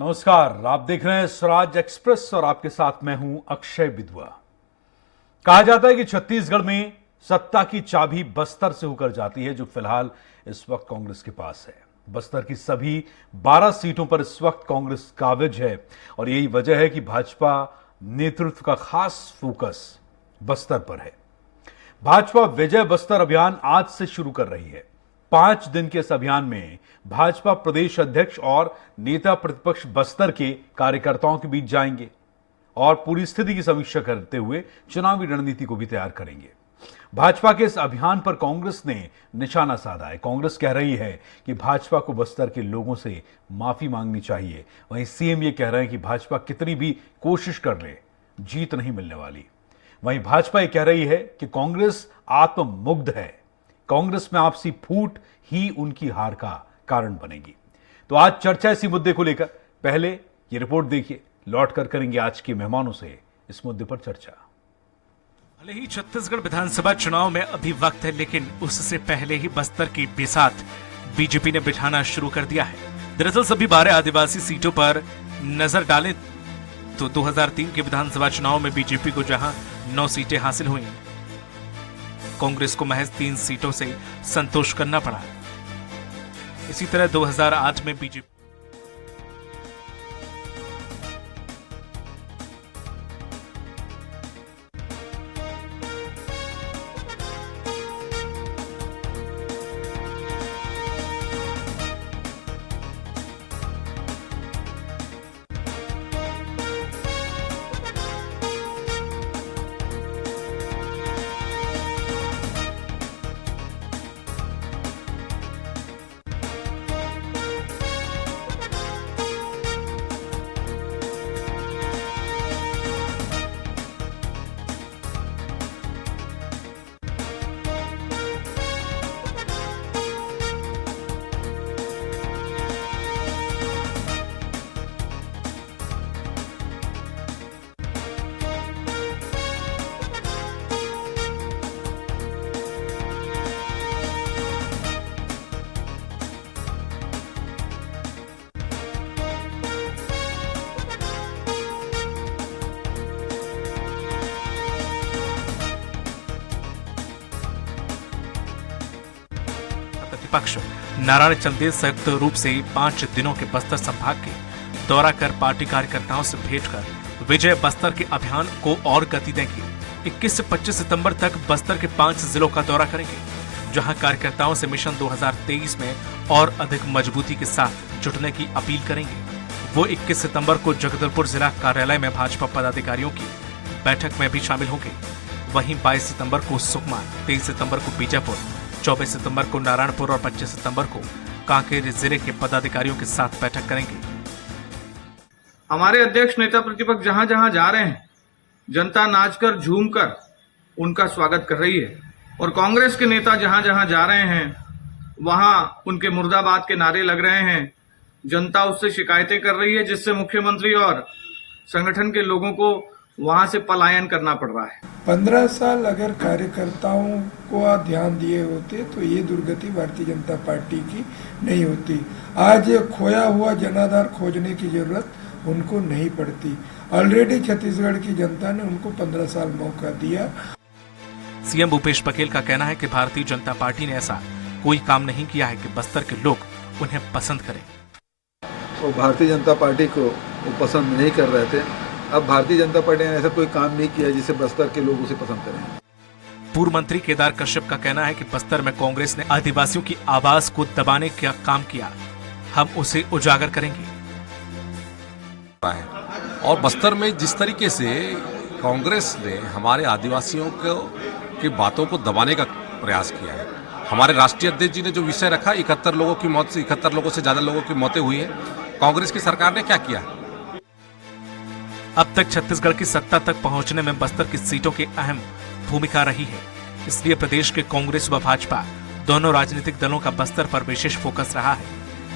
नमस्कार, आप देख रहे हैं स्वराज एक्सप्रेस और आपके साथ मैं हूं अक्षय विधवा। कहा जाता है कि छत्तीसगढ़ में सत्ता की चाबी बस्तर से होकर जाती है, जो फिलहाल इस वक्त कांग्रेस के पास है। बस्तर की सभी 12 सीटों पर इस वक्त कांग्रेस काबिज है और यही वजह है कि भाजपा नेतृत्व का खास फोकस बस्तर पर है। भाजपा विजय बस्तर अभियान आज से शुरू कर रही है। 5 दिन के इस अभियान में भाजपा प्रदेश अध्यक्ष और नेता प्रतिपक्ष बस्तर के कार्यकर्ताओं के बीच जाएंगे और पूरी स्थिति की समीक्षा करते हुए चुनावी रणनीति को भी तैयार करेंगे। भाजपा के इस अभियान पर कांग्रेस ने निशाना साधा है। कांग्रेस कह रही है कि भाजपा को बस्तर के लोगों से माफी मांगनी चाहिए। वहीं सीएम ये कह रहे हैं कि भाजपा कितनी भी कोशिश कर ले, जीत नहीं मिलने वाली। वहीं भाजपा ये कह रही है कि कांग्रेस आत्ममुग्ध है, कांग्रेस में आपसी फूट ही उनकी हार का कारण बनेगी। तो आज चर्चा इसी मुद्दे को लेकर। पहले ये रिपोर्ट देखिए, लौट कर करेंगे आज के मेहमानों से इस मुद्दे पर चर्चा। भले ही छत्तीसगढ़ विधानसभा चुनाव में अभी वक्त है, लेकिन उससे पहले ही बस्तर की बिसात बीजेपी ने बिठाना शुरू कर दिया है। दरअसल सभी 12 आदिवासी सीटों पर नजर डालें तो 2003 के विधानसभा चुनाव में बीजेपी को जहां 9 सीटें हासिल हुई, कांग्रेस को महज 3 सीटों से संतोष करना पड़ा। इसी तरह 2008 में बीजेपी प्रतिपक्ष नारायण चंदेल संयुक्त रूप से 5 दिनों के बस्तर संभाग के दौरा कर पार्टी कार्यकर्ताओं से भेंट कर विजय बस्तर के अभियान को और गति देंगे। 21 से 25 सितंबर तक बस्तर के 5 जिलों का दौरा करेंगे, जहां कार्यकर्ताओं से मिशन 2023 में और अधिक मजबूती के साथ जुटने की अपील करेंगे। वो 21 सितंबर को जगदलपुर जिला कार्यालय में भाजपा पदाधिकारियों की बैठक में भी शामिल होंगे। वहीं 22 सितंबर को सुकमा, 23 सितंबर को बीजापुर, 24 सितंबर को नारायणपुर और 25 सितंबर को कांकेर जिले के पदाधिकारियों के साथ बैठक करेंगे। हमारे अध्यक्ष नेता प्रतिपक्ष जहां जहां जा रहे हैं, जनता नाचकर झूमकर उनका स्वागत कर रही है और कांग्रेस के नेता जहां जहां जा रहे हैं वहां उनके मुर्दाबाद के नारे लग रहे हैं। जनता उससे शिकायतें कर रही है, जिससे मुख्यमंत्री और संगठन के लोगों को वहां से पलायन करना पड़ रहा है। 15 साल अगर कार्यकर्ताओं को ध्यान दिए होते तो ये दुर्गति भारतीय जनता पार्टी की नहीं होती। आज खोया हुआ जनाधार खोजने की जरूरत उनको नहीं पड़ती। ऑलरेडी छत्तीसगढ़ की जनता ने उनको 15 साल मौका दिया। सीएम भूपेश बघेल का कहना है कि भारतीय जनता पार्टी ने ऐसा कोई काम नहीं किया है कि बस्तर के लोग उन्हें पसंद करें। वो भारतीय जनता पार्टी को वो पसंद नहीं कर रहे थे। अब भारतीय जनता पार्टी ने ऐसा कोई काम नहीं किया जिसे बस्तर के लोग उसे पसंद करें। पूर्व मंत्री केदार कश्यप का कहना है कि बस्तर में कांग्रेस ने आदिवासियों की आवाज को दबाने का काम किया, हम उसे उजागर करेंगे। और बस्तर में जिस तरीके से कांग्रेस ने हमारे आदिवासियों की बातों को दबाने का प्रयास किया है, हमारे राष्ट्रीय अध्यक्ष जी ने जो विषय रखा, 71 लोगों की मौत से 71 लोगों से ज्यादा लोगों की मौतें हुई है, कांग्रेस की सरकार ने क्या किया? अब तक छत्तीसगढ़ की सत्ता तक पहुंचने में बस्तर की सीटों की अहम भूमिका रही है। इसलिए प्रदेश के कांग्रेस व भाजपा दोनों राजनीतिक दलों का बस्तर पर विशेष फोकस रहा है।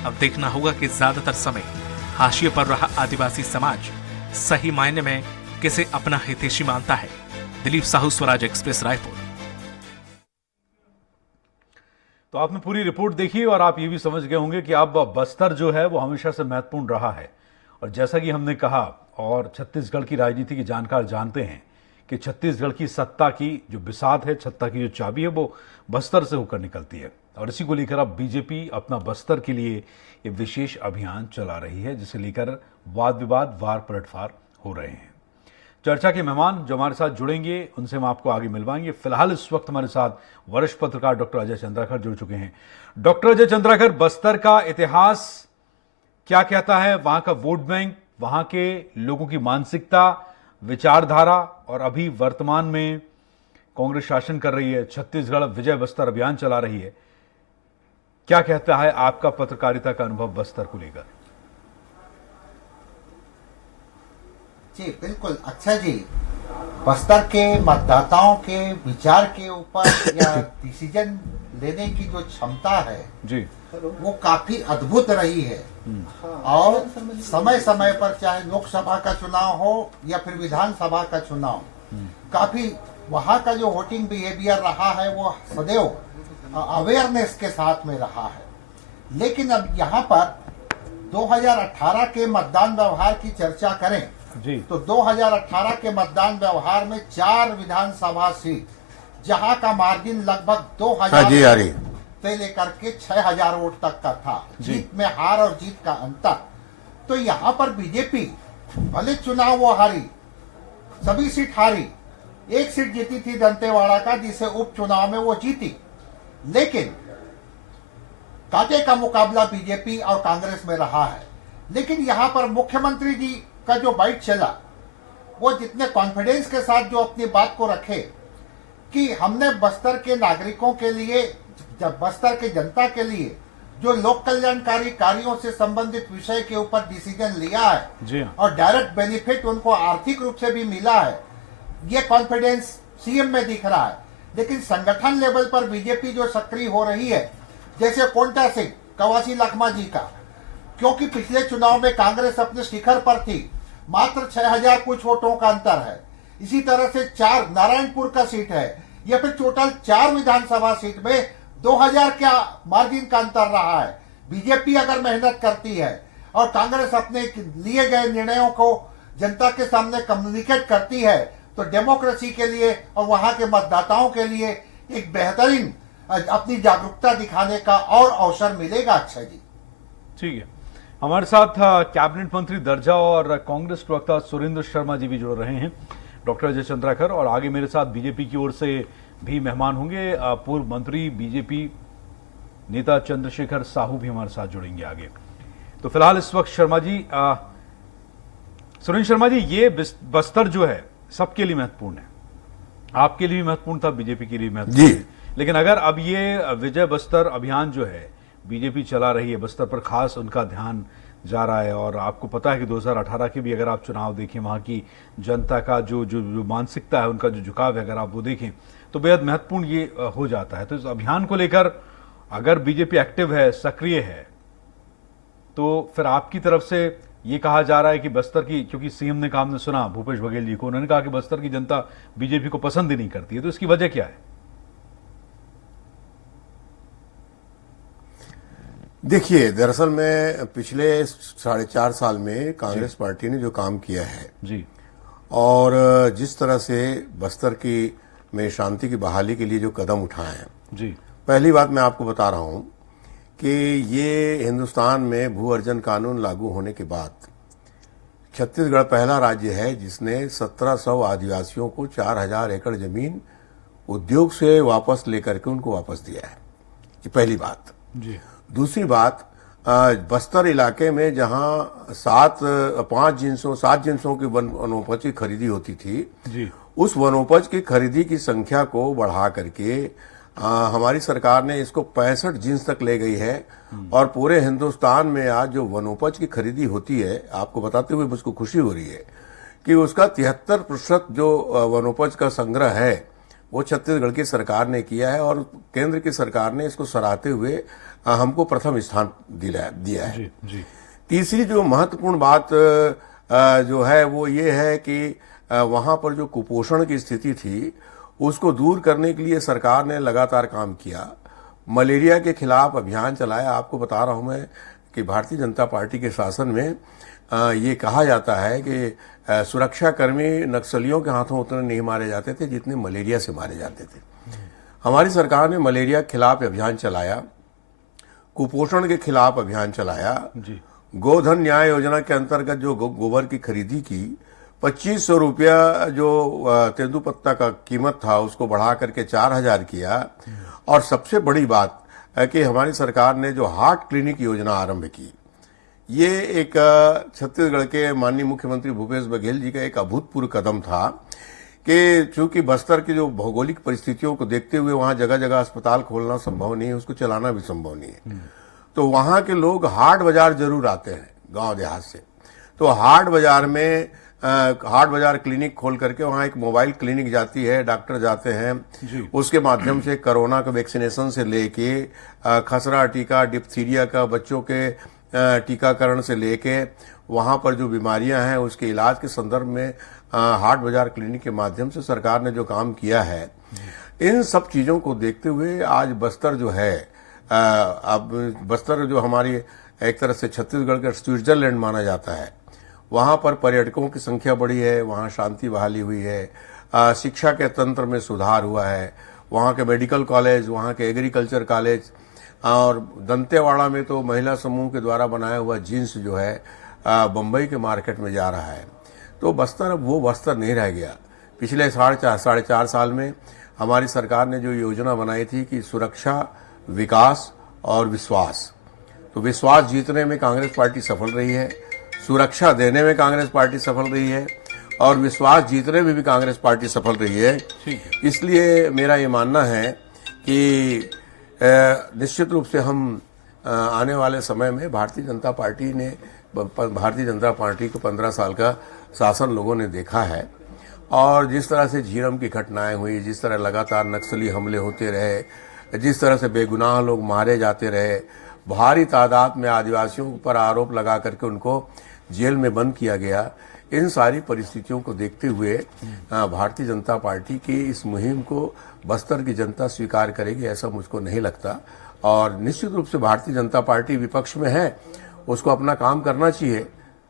अब देखना होगा कि ज्यादातर समय हाशिए पर रहा आदिवासी समाज सही मायने में किसे अपना हितैषी मानता है। दिलीप साहू, स्वराज एक्सप्रेस, रायपुर। तो आपने पूरी रिपोर्ट देखी और आप ये भी समझ गए होंगे कि अब बस्तर जो है वो हमेशा से महत्वपूर्ण रहा है और जैसा कि हमने कहा और छत्तीसगढ़ की राजनीति के जानकार जानते हैं कि छत्तीसगढ़ की सत्ता की जो बिसात है, सत्ता की जो चाबी है, वो बस्तर से होकर निकलती है। और इसी को लेकर अब बीजेपी अपना बस्तर के लिए ये विशेष अभियान चला रही है, जिसे लेकर वाद विवाद, वार पलटवार हो रहे हैं। चर्चा के मेहमान जो हमारे साथ जुड़ेंगे उनसे हम आपको आगे मिलवाएंगे। फिलहाल इस वक्त हमारे साथ वरिष्ठ पत्रकार डॉक्टर अजय चंद्राकर जुड़ चुके हैं। डॉक्टर अजय चंद्राकर, बस्तर का इतिहास क्या कहता है? वहां का वोट बैंक, वहां के लोगों की मानसिकता, विचारधारा, और अभी वर्तमान में कांग्रेस शासन कर रही है, छत्तीसगढ़ विजय बस्तर अभियान चला रही है। क्या कहता है आपका पत्रकारिता का अनुभव बस्तर को लेकर? जी बिल्कुल, अच्छा जी, बस्तर के मतदाताओं के विचार के ऊपर या डिसीजन लेने की जो क्षमता है जी, वो काफी अद्भुत रही है। और समय समय पर चाहे लोकसभा का चुनाव हो या फिर विधानसभा का चुनाव, काफी वहाँ का जो वोटिंग बिहेवियर रहा है वो सदैव अवेयरनेस के साथ में रहा है। लेकिन अब यहाँ पर 2018 के मतदान व्यवहार की चर्चा करें जी, तो 2018 के मतदान व्यवहार में 4 विधानसभा सीट, जहां का मार्जिन लगभग 2000 से लेकर के 6000 वोट तक का था, जीत में हार और जीत का अंतर। तो यहाँ पर बीजेपी भले चुनाव वो हारी, सभी सीट हारी, एक सीट जीती थी दंतेवाड़ा का, जिसे उपचुनाव में वो जीती, लेकिन कांटे का मुकाबला बीजेपी और कांग्रेस में रहा है। लेकिन यहाँ पर मुख्यमंत्री जी का जो बाइट चला, वो जितने कॉन्फिडेंस के साथ जो अपनी बात को रखे कि हमने बस्तर के नागरिकों के लिए, जब बस्तर के जनता के लिए जो लोक कल्याणकारी कार्यों से संबंधित विषय के ऊपर डिसीजन लिया है जी, और डायरेक्ट बेनिफिट उनको आर्थिक रूप से भी मिला है, ये कॉन्फिडेंस सीएम में दिख रहा है। लेकिन संगठन लेवल पर बीजेपी जो सक्रिय हो रही है, जैसे कोंटा सिंह, कवासी लखमा जी का, क्योंकि पिछले चुनाव में कांग्रेस अपने शिखर पर थी, मात्र 6000 कुछ वोटों का अंतर है। इसी तरह से 4 नारायणपुर का सीट है, या फिर टोटल 4 विधानसभा सीट में 2000 का मार्जिन का अंतर रहा है। बीजेपी अगर मेहनत करती है और कांग्रेस अपने लिए गए निर्णयों को जनता के सामने कम्युनिकेट करती है, तो डेमोक्रेसी के लिए और वहां के मतदाताओं के लिए एक बेहतरीन अपनी जागरूकता दिखाने का और अवसर मिलेगा। अच्छा जी, ठीक है। हमारे साथ कैबिनेट मंत्री दर्जा और कांग्रेस प्रवक्ता सुरेंद्र शर्मा जी भी जुड़ रहे हैं, डॉक्टर अजय चंद्राकर, और आगे मेरे साथ बीजेपी की ओर से भी मेहमान होंगे, पूर्व मंत्री बीजेपी नेता चंद्रशेखर साहू भी हमारे साथ जुड़ेंगे आगे। तो फिलहाल इस वक्त शर्मा जी, सुरेंद्र शर्मा जी, ये बस्तर जो है सबके लिए महत्वपूर्ण है, आपके लिए भी महत्वपूर्ण था, बीजेपी के लिए महत्वपूर्ण है। लेकिन अगर अब ये विजय बस्तर अभियान जो है बीजेपी चला रही है, बस्तर पर खास उनका ध्यान जा रहा है, और आपको पता है कि 2018 के भी अगर आप चुनाव देखें, वहाँ की जनता का जो जो जो मानसिकता है, उनका जो झुकाव है, अगर आप वो देखें तो बेहद महत्वपूर्ण ये हो जाता है। तो इस अभियान को लेकर अगर बीजेपी एक्टिव है, सक्रिय है, तो फिर आपकी तरफ से ये कहा जा रहा है कि बस्तर की, क्योंकि सीएम ने कहा, हमने सुना भूपेश बघेल जी को, उन्होंने कहा कि बस्तर की जनता बीजेपी को पसंद ही नहीं करती है, तो इसकी वजह क्या है? देखिए, दरअसल में पिछले 4.5 साल में कांग्रेस पार्टी ने जो काम किया है जी, और जिस तरह से बस्तर की में शांति की बहाली के लिए जो कदम उठाए हैं जी, पहली बात मैं आपको बता रहा हूं कि ये हिंदुस्तान में भू अर्जन कानून लागू होने के बाद छत्तीसगढ़ पहला राज्य है जिसने 1700 आदिवासियों को 4000 एकड़ जमीन उद्योग से वापस लेकर के उनको वापस दिया है। ये पहली बात जी। दूसरी बात, बस्तर इलाके में जहां 7 जिन्सों की वनोपज की खरीदी होती थी जी, उस वनोपज की खरीदी की संख्या को बढ़ा करके हमारी सरकार ने इसको 65 जिन्स तक ले गई है। और पूरे हिंदुस्तान में आज जो वनोपज की खरीदी होती है, आपको बताते हुए मुझको खुशी हो रही है कि उसका 73% जो वनोपज का संग्रह है वो छत्तीसगढ़ की सरकार ने किया है, और केंद्र की सरकार ने इसको सराहते हुए हमको प्रथम स्थान दिया है। जी, जी। तीसरी जो महत्वपूर्ण बात जो है वो ये है कि वहां पर जो कुपोषण की स्थिति थी उसको दूर करने के लिए सरकार ने लगातार काम किया। मलेरिया के खिलाफ अभियान चलाया। आपको बता रहा हूं मैं कि भारतीय जनता पार्टी के शासन में ये कहा जाता है कि सुरक्षाकर्मी नक्सलियों के हाथों उतने नहीं मारे जाते थे जितने मलेरिया से मारे जाते थे। हमारी सरकार ने मलेरिया के खिलाफ अभियान चलाया, कुपोषण के खिलाफ अभियान चलाया, गोधन न्याय योजना के अंतर्गत जो गोबर की खरीदी की, 2500 रुपया जो तेंदुपत्ता का कीमत था उसको बढ़ा करके 4000 किया। और सबसे बड़ी बात है कि हमारी सरकार ने जो हार्ट क्लिनिक योजना आरंभ की, ये एक छत्तीसगढ़ के माननीय मुख्यमंत्री भूपेश बघेल जी का एक अभूतपूर्व कदम था कि चूंकि बस्तर की जो भौगोलिक परिस्थितियों को देखते हुए वहां जगह जगह अस्पताल खोलना संभव नहीं है, उसको चलाना भी संभव नहीं है, तो वहां के लोग हाट बाजार जरूर आते हैं गांव देहात से। तो हाट बाजार में हाट बाजार क्लिनिक खोल करके वहां एक मोबाइल क्लिनिक जाती है, डॉक्टर जाते हैं, उसके माध्यम से कोरोना का वैक्सीनेशन से लेके खसरा टीका, डिप्थीरिया का बच्चों के टीकाकरण से लेके वहां पर जो बीमारियां हैं उसके इलाज के संदर्भ में हाट बाजार क्लिनिक के माध्यम से सरकार ने जो काम किया है, इन सब चीजों को देखते हुए आज बस्तर जो है, अब बस्तर जो हमारी एक तरह से छत्तीसगढ़ का स्विट्जरलैंड माना जाता है, वहां पर पर्यटकों की संख्या बढ़ी है, वहां शांति बहाली हुई है, शिक्षा के तंत्र में सुधार हुआ है, वहां के मेडिकल कॉलेज, वहां के एग्रीकल्चर कॉलेज, और दंतेवाड़ा में तो महिला समूह के द्वारा बनाया हुआ जीन्स जो है बम्बई के मार्केट में जा रहा है। तो बस्तर अब वो बस्तर नहीं रह गया। पिछले साढ़े चार साल में हमारी सरकार ने जो योजना बनाई थी कि सुरक्षा, विकास और विश्वास, तो विश्वास जीतने में कांग्रेस पार्टी सफल रही है, सुरक्षा देने में कांग्रेस पार्टी सफल रही है, और विश्वास जीतने में भी कांग्रेस पार्टी सफल रही है। इसलिए मेरा ये मानना है कि निश्चित रूप से हम आने वाले समय में भारतीय जनता पार्टी को 15 साल का शासन लोगों ने देखा है, और जिस तरह से झीरम की घटनाएं हुई, जिस तरह लगातार नक्सली हमले होते रहे, जिस तरह से बेगुनाह लोग मारे जाते रहे, भारी तादाद में आदिवासियों पर आरोप लगा करके उनको जेल में बंद किया गया, इन सारी परिस्थितियों को देखते हुए भारतीय जनता पार्टी की इस मुहिम को बस्तर की जनता स्वीकार करेगी ऐसा मुझको नहीं लगता। और निश्चित रूप से भारतीय जनता पार्टी विपक्ष में है, उसको अपना काम करना चाहिए,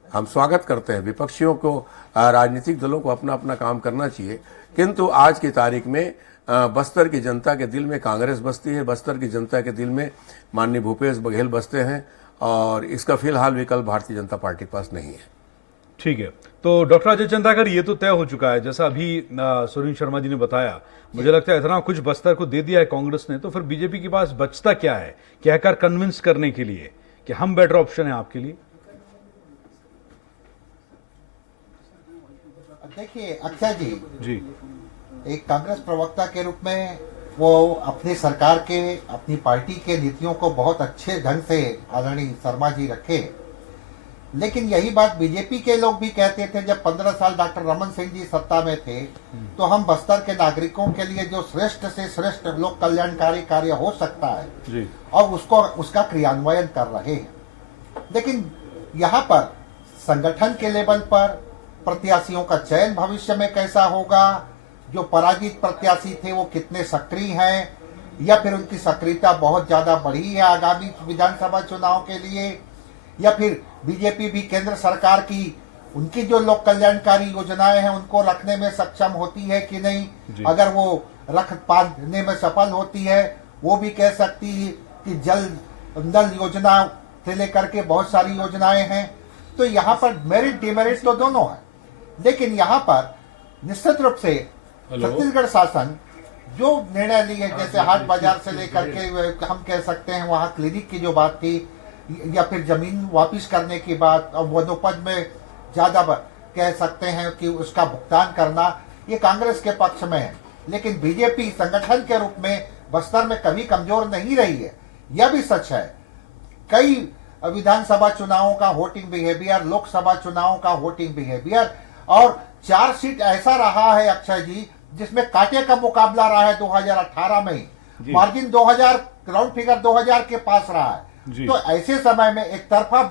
हम स्वागत करते हैं। विपक्षियों को, राजनीतिक दलों को अपना अपना काम करना चाहिए, किंतु आज की तारीख में बस्तर की जनता के दिल में कांग्रेस बसती है, बस्तर की जनता के दिल में माननीय भूपेश बघेल बसते हैं, और इसका फिलहाल विकल्प भारतीय जनता पार्टी के पास नहीं है। ठीक है, तो डॉक्टर अजय चंद्राकर, ये तो तय हो चुका है, जैसा अभी सुरेंद्र शर्मा जी ने बताया, मुझे लगता है इतना कुछ बस्तर को दे दिया है कांग्रेस ने, तो फिर बीजेपी के पास बचता क्या है कहकर कन्विंस करने के लिए कि हम बेटर ऑप्शन है आपके लिए? देखिए अक्षय जी, एक कांग्रेस प्रवक्ता के रूप में वो अपनी सरकार के, अपनी पार्टी के नीतियों को बहुत अच्छे ढंग से आदरणीय शर्मा जी रखे, लेकिन यही बात बीजेपी के लोग भी कहते थे जब 15 साल डॉक्टर रमन सिंह जी सत्ता में थे, तो हम बस्तर के नागरिकों के लिए जो श्रेष्ठ से श्रेष्ठ लोक कल्याणकारी कार्य हो सकता है जी, और उसका क्रियान्वयन कर रहे हैं। लेकिन यहाँ पर संगठन के लेवल पर प्रत्याशियों का चयन भविष्य में कैसा होगा, जो पराजित प्रत्याशी थे वो कितने सक्रिय हैं, या फिर उनकी सक्रियता बहुत ज्यादा बढ़ी है आगामी विधानसभा चुनाव के लिए, या फिर बीजेपी भी केंद्र सरकार की उनकी जो लोक कल्याणकारी योजनाएं हैं उनको रखने में सक्षम होती है कि नहीं। अगर वो रख पाने में सफल होती है, वो भी कह सकती है कि जल नल योजना से लेकर के बहुत सारी योजनाएं हैं। तो यहाँ पर मेरिट डिमेरिट तो दोनों है, लेकिन यहाँ पर निश्चित रूप से छत्तीसगढ़ शासन जो निर्णय लिए, जैसे हाट बाजार से लेकर के हम कह सकते हैं वहाँ क्लिनिक की जो बात थी, या फिर जमीन वापिस करने की बात, और वनोपज में ज्यादा कह सकते हैं कि उसका भुगतान करना, ये कांग्रेस के पक्ष में है। लेकिन बीजेपी संगठन के रूप में बस्तर में कभी कमजोर नहीं रही है, यह भी सच है। कई विधानसभा चुनावों का वोटिंग बिहेवियर, लोकसभा चुनावों का वोटिंग बिहेवियर, और 4 सीट ऐसा रहा है अक्षय जी जिसमें कांटे का मुकाबला रहा है 2018 में, मार्जिन 2000 ग्राउंड फिगर 2000 के पास रहा है। तो ऐसे समय में एक तरफा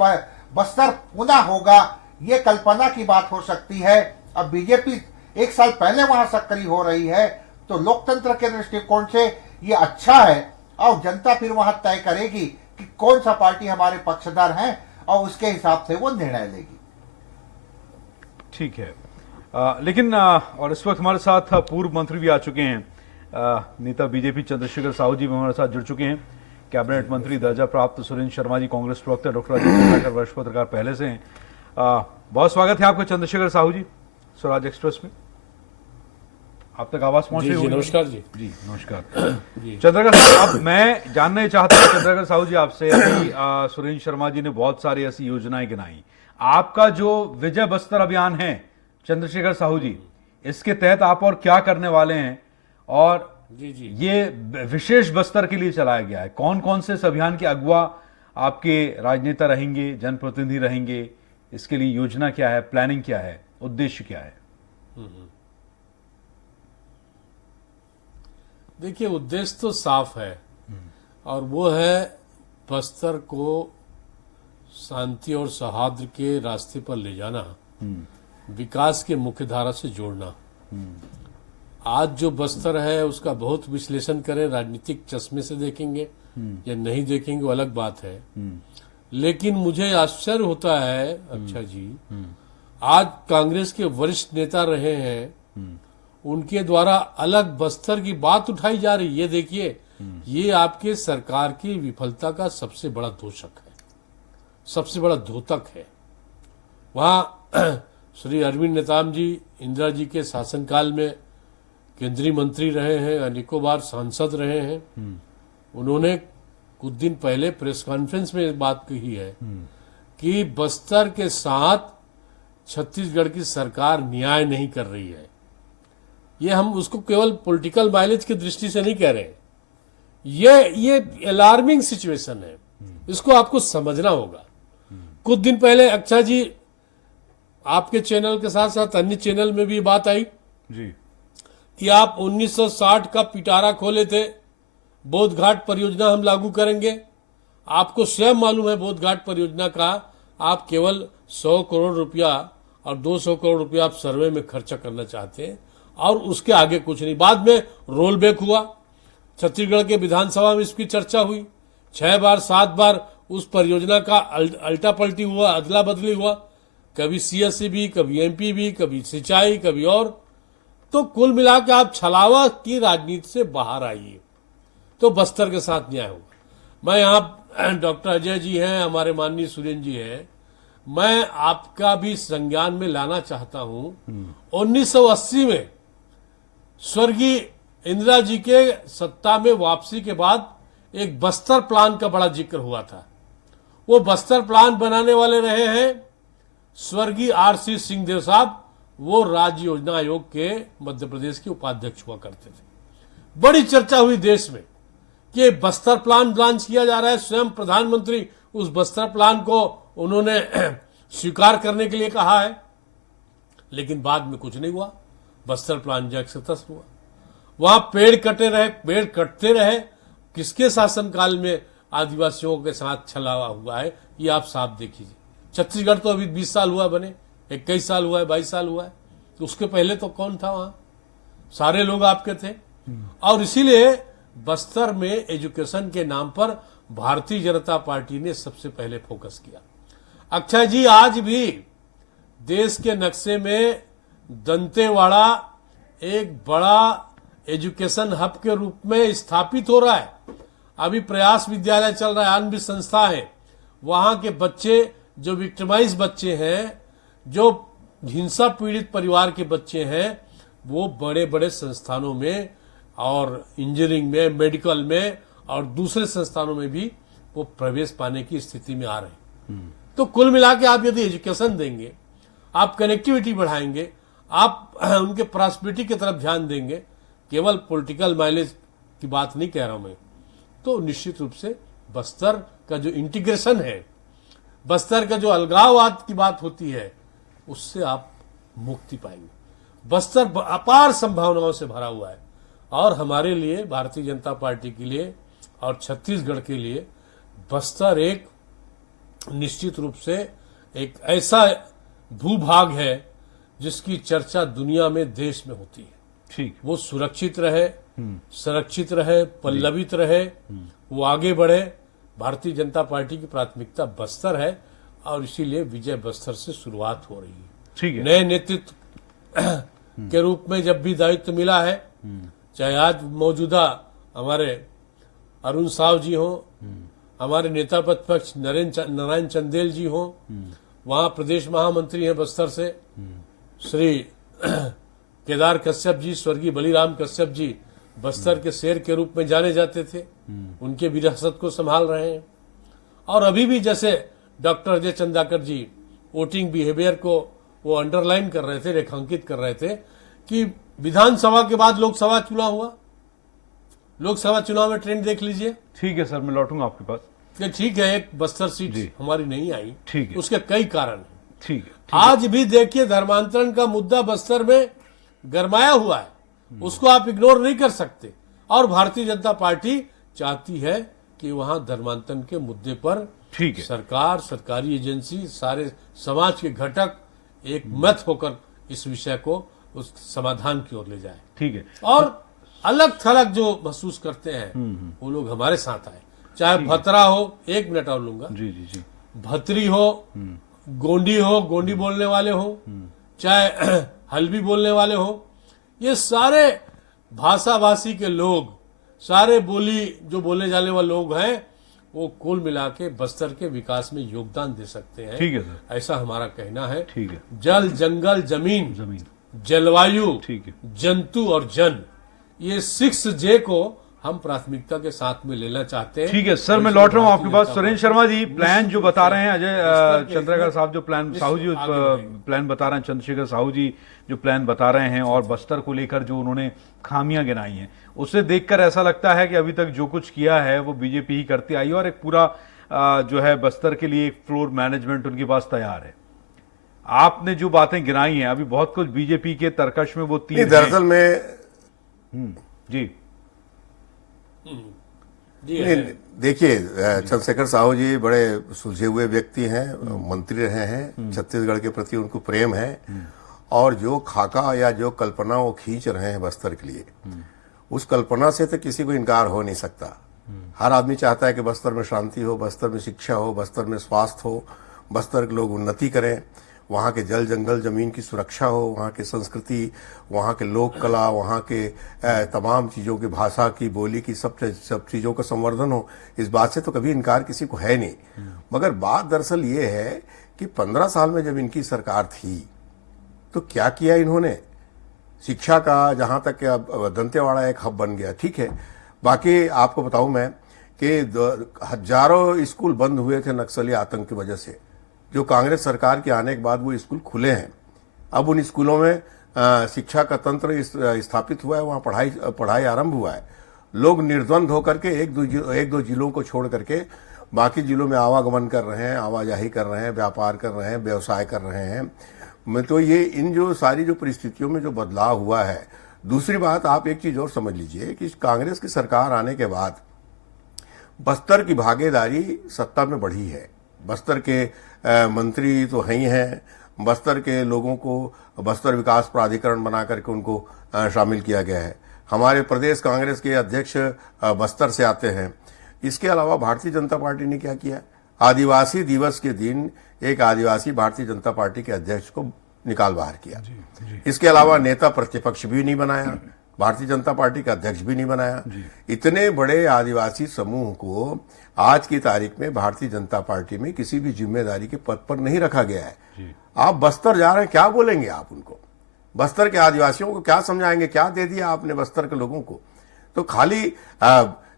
बस्तर पुनः होगा, ये कल्पना की बात हो सकती है। अब बीजेपी 1 साल पहले वहां सक्रिय हो रही है, तो लोकतंत्र के दृष्टिकोण से ये अच्छा है, और जनता फिर वहां तय करेगी कि कौन सा पार्टी हमारे पक्षधर है और उसके हिसाब से वो निर्णय लेगी। ठीक है। लेकिन और इस वक्त हमारे साथ पूर्व मंत्री भी आ चुके हैं। नेता बीजेपी चंद्रशेखर साहू जी भी हमारे साथ जुड़ चुके हैं। कैबिनेट मंत्री दर्जा प्राप्त सुरेंद्र शर्मा जी, कांग्रेस प्रवक्ता डॉक्टर अजय चंद्राकर, वरिष्ठ पत्रकार पहले से हैं। बहुत स्वागत है आपका चंद्रशेखर साहू जी स्वराज एक्सप्रेस में। आप तक आवाज पहुंच रही होगी? नमस्कार जी। जी नमस्कार। चंद्रशेखर साहू, अब मैं जानना चाहता हूं चंद्रशेखर साहू जी आपसे, अभी सुरेंद्र शर्मा जी ने बहुत सारी ऐसी योजनाएं गिनाई। आपका जो विजय बस्तर अभियान है चंद्रशेखर साहू जी, इसके तहत आप और क्या करने वाले हैं, और ये विशेष बस्तर के लिए चलाया गया है? कौन कौन से इस अभियान के अगुवा आपके राजनेता रहेंगे, जनप्रतिनिधि रहेंगे? इसके लिए योजना क्या है, प्लानिंग क्या है, उद्देश्य क्या है? देखिए, उद्देश्य तो साफ है और वो है बस्तर को शांति और सौहार्द के रास्ते पर ले जाना, विकास के मुख्य धारा से जोड़ना। आज जो बस्तर है उसका बहुत विश्लेषण करें, राजनीतिक चश्मे से देखेंगे या नहीं देखेंगे वो अलग बात है, लेकिन मुझे आश्चर्य होता है अच्छा जी, आज कांग्रेस के वरिष्ठ नेता रहे हैं, उनके द्वारा अलग बस्तर की बात उठाई जा रही है। देखिए, ये आपके सरकार की विफलता का सबसे बड़ा दोषक है, सबसे बड़ा द्योतक है। वहां श्री अरविंद नेताम जी इंदिरा जी के शासनकाल में केंद्रीय मंत्री रहे हैं, अनेकों बार सांसद रहे हैं। उन्होंने कुछ दिन पहले प्रेस कॉन्फ्रेंस में बात कही है कि बस्तर के साथ छत्तीसगढ़ की सरकार न्याय नहीं कर रही है। ये हम उसको केवल पॉलिटिकल माइलेज की दृष्टि से नहीं कह रहे, ये अलार्मिंग सिचुएशन है, इसको आपको समझना होगा। कुछ दिन पहले अच्छा जी आपके चैनल के साथ साथ अन्य चैनल में भी बात आई जी कि आप 1960 का पिटारा खोले थे, बोध घाट परियोजना हम लागू करेंगे। आपको स्वयं मालूम है बोध घाट परियोजना का आप केवल 100 करोड़ रुपया और 200 करोड़ रुपया आप सर्वे में खर्चा करना चाहते हैं और उसके आगे कुछ नहीं। बाद में रोल बैक हुआ, छत्तीसगढ़ के विधानसभा में इसकी चर्चा हुई, 6 बार 7 बार उस परियोजना का अल्टा पलटी हुआ, अदला बदली हुआ, कभी सीएससी भी, कभी एमपी भी, कभी सिंचाई, कभी और। तो कुल मिलाकर आप छलावा की राजनीति से बाहर आइए तो बस्तर के साथ न्याय होगा। मैं यहाँ डॉक्टर अजय जी हैं, हमारे माननीय सुरेंद्र जी हैं, मैं आपका भी संज्ञान में लाना चाहता हूं। 1980 में स्वर्गीय इंदिरा जी के सत्ता में वापसी के बाद एक बस्तर प्लान का बड़ा जिक्र हुआ था। वो बस्तर प्लान बनाने वाले रहे हैं स्वर्गीय आरसी सिंहदेव साहब, वो राज्य योजना आयोग के मध्य प्रदेश के उपाध्यक्ष हुआ करते थे। बड़ी चर्चा हुई देश में कि बस्तर प्लान लॉन्च किया जा रहा है। स्वयं प्रधानमंत्री उस बस्तर प्लान को उन्होंने स्वीकार करने के लिए कहा है, लेकिन बाद में कुछ नहीं हुआ। बस्तर प्लान जैसे हुआ, वहां पेड़ कटते रहे। किसके शासनकाल में आदिवासियों के साथ छलावा हुआ है ये आप साफ देखिए। छत्तीसगढ़ तो अभी 20 साल हुआ बने, 21 साल हुआ है, 22 साल हुआ है, तो उसके पहले तो कौन था वहां? सारे लोग आपके थे। और इसीलिए बस्तर में एजुकेशन के नाम पर भारतीय जनता पार्टी ने सबसे पहले फोकस किया। अक्षय जी, आज भी देश के नक्शे में दंतेवाड़ा एक बड़ा एजुकेशन हब के रूप में स्थापित हो रहा है। अभी प्रयास विद्यालय चल रहा है, अन्य भी संस्था है। वहां के बच्चे जो विक्टिमाइज बच्चे हैं, जो हिंसा पीड़ित परिवार के बच्चे हैं, वो बड़े बड़े संस्थानों में और इंजीनियरिंग में, मेडिकल में और दूसरे संस्थानों में भी वो प्रवेश पाने की स्थिति में आ रहे हैं। तो कुल मिला के आप यदि एजुकेशन देंगे, आप कनेक्टिविटी बढ़ाएंगे, आप उनके प्रॉस्पेरिटी की तरफ ध्यान देंगे, केवल पॉलिटिकल माइलेज की बात नहीं कह रहा हूं मैं, तो निश्चित रूप से बस्तर का जो इंटीग्रेशन है, बस्तर का जो अलगाववाद की बात होती है, उससे आप मुक्ति पाएंगे। बस्तर अपार संभावनाओं से भरा हुआ है और हमारे लिए, भारतीय जनता पार्टी के लिए और छत्तीसगढ़ के लिए बस्तर एक निश्चित रूप से एक ऐसा भूभाग है जिसकी चर्चा दुनिया में, देश में होती है। ठीक, वो सुरक्षित रहे, संरक्षित रहे, पल्लवित रहे, वो आगे बढ़े, भारतीय जनता पार्टी की प्राथमिकता बस्तर है और इसीलिए विजय बस्तर से शुरुआत हो रही है। ठीक है। नए नेतृत्व के रूप में जब भी दायित्व मिला है, चाहे आज मौजूदा हमारे अरुण साव जी हो, हमारे नेता प्रतिपक्ष नारायण चंदेल जी हो, वहां प्रदेश महामंत्री हैं बस्तर से श्री केदार कश्यप जी, स्वर्गीय बलिराम कश्यप जी बस्तर के शेर के रूप में जाने जाते थे, उनके विरासत को संभाल रहे हैं। और अभी भी जैसे doctor Ajay Chandrakar ji voting behaviour को वो अंडरलाइन कर रहे थे, रेखांकित कर रहे थे कि विधानसभा के बाद लोकसभा चुनाव हुआ, लोकसभा चुनाव में ट्रेंड देख लीजिए। ठीक है सर, मैं लौटूंगा आपके पास। कि ठीक है, एक बस्तर सीट हमारी नहीं आई, ठीक है, उसके कई कारण हैं। ठीक है। आज भी देखिए धर्मांतरण का मुद्दा बस्तर में गरमाया हुआ है, उसको आप इग्नोर नहीं कर सकते। और भारतीय जनता पार्टी चाहती है कि वहां धर्मांतरण के मुद्दे पर ठीक है, सरकार, सरकारी एजेंसी, सारे समाज के घटक एक मत होकर इस विषय को उस समाधान की ओर ले जाए। ठीक है। और अलग थलग जो महसूस करते हैं वो लोग हमारे साथ आए, चाहे भतरा हो, 1 मिनट और लूंगा, जी जी जी, भतरी हो, गोंडी हो, गोंडी बोलने वाले हो, चाहे हल्बी बोलने वाले हो, ये सारे भाषाभाषी के लोग, सारे बोली जो बोले जाने वाले लोग हैं, वो कुल मिला के बस्तर के विकास में योगदान दे सकते हैं। ठीक है सर, ऐसा हमारा कहना है। ठीक है। जल, जंगल, जमीन, जलवायु, ठीक है, जंतु और जन, ये 6J को हम प्राथमिकता के साथ में लेना चाहते हैं। ठीक है सर, मैं लौट रहा हूँ आपके पास। सुरेंद्र शर्मा जी, प्लान जो बता रहे हैं अजय चंद्रशेखर साहब, जो प्लान साहू जी प्लान बता रहे हैं, चंद्रशेखर साहू जी जो प्लान बता रहे हैं, और बस्तर को लेकर जो उन्होंने खामियां गिनाई हैं, उसे देखकर ऐसा लगता है कि अभी तक जो कुछ किया है वो बीजेपी ही करती आई है, और एक पूरा जो है बस्तर के लिए एक फ्लोर मैनेजमेंट उनके पास तैयार है। आपने जो बातें गिनाई हैं, अभी बहुत कुछ बीजेपी के तर्कश में वो 3 दरअसल में जी देखिए, चंद्रशेखर साहू जी बड़े सुलझे हुए व्यक्ति हैं, मंत्री रहे हैं, छत्तीसगढ़ के प्रति उनको प्रेम है, और जो खाका या जो कल्पना वो खींच रहे हैं बस्तर के लिए, उस कल्पना से तो किसी को इनकार हो नहीं सकता। हर आदमी चाहता है कि बस्तर में शांति हो, बस्तर में शिक्षा हो, बस्तर में स्वास्थ्य हो, बस्तर के लोग उन्नति करें, वहाँ के जल, जंगल, जमीन की सुरक्षा हो, वहाँ की संस्कृति, वहाँ के लोक कला, वहाँ के तमाम चीज़ों की, भाषा की, बोली की, सब चीज़ों का संवर्धन हो। इस बात से तो कभी इनकार किसी को है नहीं। मगर बात दरअसल ये है कि 15 साल में जब इनकी सरकार थी तो क्या किया इन्होंने। शिक्षा का जहाँ तक अब दंतेवाड़ा एक हब बन गया, ठीक है, बाकी आपको बताऊं मैं कि हजारों स्कूल बंद हुए थे नक्सली आतंक की वजह से। जो कांग्रेस सरकार के आने के बाद वो स्कूल खुले हैं, अब उन स्कूलों में शिक्षा का तंत्र स्थापित हुआ है, वहाँ पढ़ाई आरंभ हुआ है। लोग निर्द्वंद होकर के एक दो जिलों को छोड़ करके बाकी जिलों में आवागमन कर रहे हैं, आवाजाही कर रहे हैं, व्यापार कर रहे हैं, व्यवसाय कर रहे हैं। मैं तो ये इन जो सारी जो परिस्थितियों में जो बदलाव हुआ है। दूसरी बात, आप एक चीज और समझ लीजिए कि कांग्रेस की सरकार आने के बाद बस्तर की भागीदारी सत्ता में बढ़ी है। बस्तर के मंत्री तो हैं ही हैं, बस्तर के लोगों को बस्तर विकास प्राधिकरण बना करके उनको शामिल किया गया है। हमारे प्रदेश कांग्रेस के अध्यक्ष बस्तर से आते हैं। इसके अलावा भारतीय जनता पार्टी ने क्या किया, आदिवासी दिवस के दिन एक आदिवासी भारतीय जनता पार्टी के अध्यक्ष को निकाल बाहर किया। इसके अलावा नेता प्रतिपक्ष भी नहीं बनाया, भारतीय जनता पार्टी का अध्यक्ष भी नहीं बनाया। इतने बड़े आदिवासी समूह को आज की तारीख में भारतीय जनता पार्टी में किसी भी जिम्मेदारी के पद पर नहीं रखा गया है। आप बस्तर जा रहे हैं, क्या बोलेंगे आप उनको? बस्तर के आदिवासियों को क्या समझाएंगे? क्या दे दिया आपने बस्तर के लोगों को? तो खाली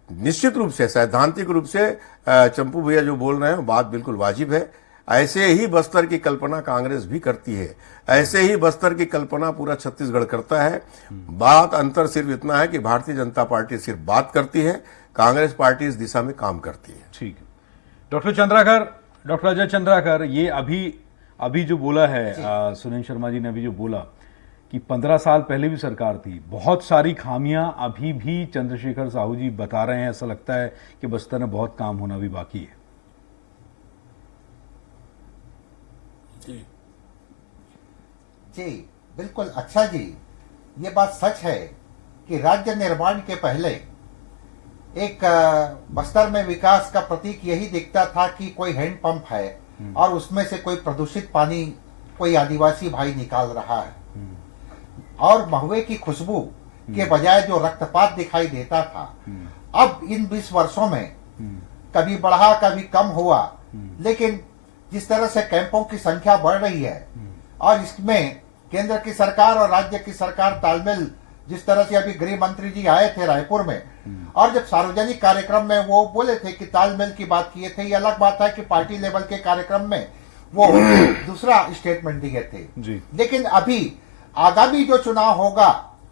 निश्चित रूप से सैद्धांतिक रूप से चंपू भैया जो बोल रहे हैं बात बिल्कुल वाजिब है। ऐसे ही बस्तर की कल्पना कांग्रेस भी करती है, ऐसे ही बस्तर की कल्पना पूरा छत्तीसगढ़ करता है। बात अंतर सिर्फ इतना है कि भारतीय जनता पार्टी सिर्फ बात करती है, कांग्रेस पार्टी इस दिशा में काम करती है। ठीक है। डॉक्टर अजय चंद्राकर, ये अभी जो बोला है सुरेंद्र शर्मा जी ने अभी जो बोला कि 15 साल पहले भी सरकार थी, बहुत सारी खामियां अभी भी चंद्रशेखर साहू जी बता रहे हैं। ऐसा लगता है कि बस्तर में बहुत काम होना भी बाकी है। जी बिल्कुल, अच्छा जी, ये बात सच है कि राज्य निर्माण के पहले एक बस्तर में विकास का प्रतीक यही दिखता था कि कोई हैंडपंप है और उसमें से कोई प्रदूषित पानी कोई आदिवासी भाई निकाल रहा है, और महुए की खुशबू के बजाय जो रक्तपात दिखाई देता था, अब इन 20 वर्षों में कभी बढ़ा कभी कम हुआ, लेकिन जिस तरह से कैंपों की संख्या बढ़ रही है और इसमें केंद्र की सरकार और राज्य की सरकार तालमेल, जिस तरह से अभी गृह मंत्री जी आए थे रायपुर में और जब सार्वजनिक कार्यक्रम में वो बोले थे कि तालमेल की बात किए थे, ये अलग बात है कि पार्टी लेवल के कार्यक्रम में वो दूसरा स्टेटमेंट दिए थे जी। लेकिन अभी आगामी जो चुनाव होगा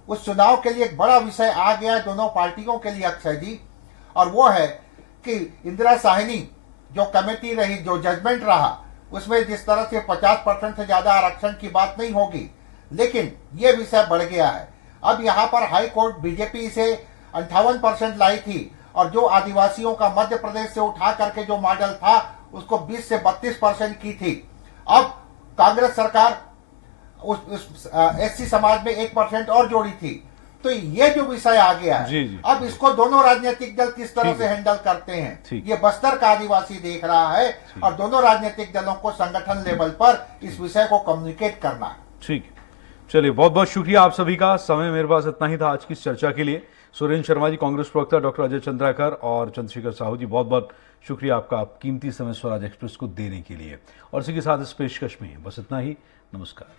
उस चुनाव के लिए एक बड़ा विषय आ गया है दोनों पार्टियों के लिए अक्षय जी, और वो है कि इंदिरा साहनी जो कमेटी रही, जो जजमेंट रहा, उसमें जिस तरह से 50% से ज्यादा आरक्षण की बात नहीं होगी, लेकिन ये विषय बढ़ गया है। अब यहाँ पर हाई कोर्ट बीजेपी से 58% लाई थी और जो आदिवासियों का मध्य प्रदेश से उठा करके जो मॉडल था उसको 20 से 32% की थी। अब कांग्रेस सरकार उस एससी समाज में 1% और जोड़ी थी। तो ये जो विषय आ गया है, जी, जी, अब इसको दोनों राजनीतिक दल किस तरह से हैंडल करते हैं, ये बस्तर का आदिवासी देख रहा है और दोनों राजनीतिक दलों को संगठन लेवल पर इस विषय को कम्युनिकेट करना है। ठीक है, चलिए बहुत बहुत शुक्रिया आप सभी का। समय मेरे पास इतना ही था आज की इस चर्चा के लिए। सुरेंद्र शर्मा जी, कांग्रेस प्रवक्ता डॉक्टर अजय चंद्राकर और चंद्रशेखर साहू जी, बहुत बहुत शुक्रिया आपका, आप कीमती समय स्वराज एक्सप्रेस को देने के लिए। और इसी के साथ इस पेशकश में बस इतना ही। नमस्कार।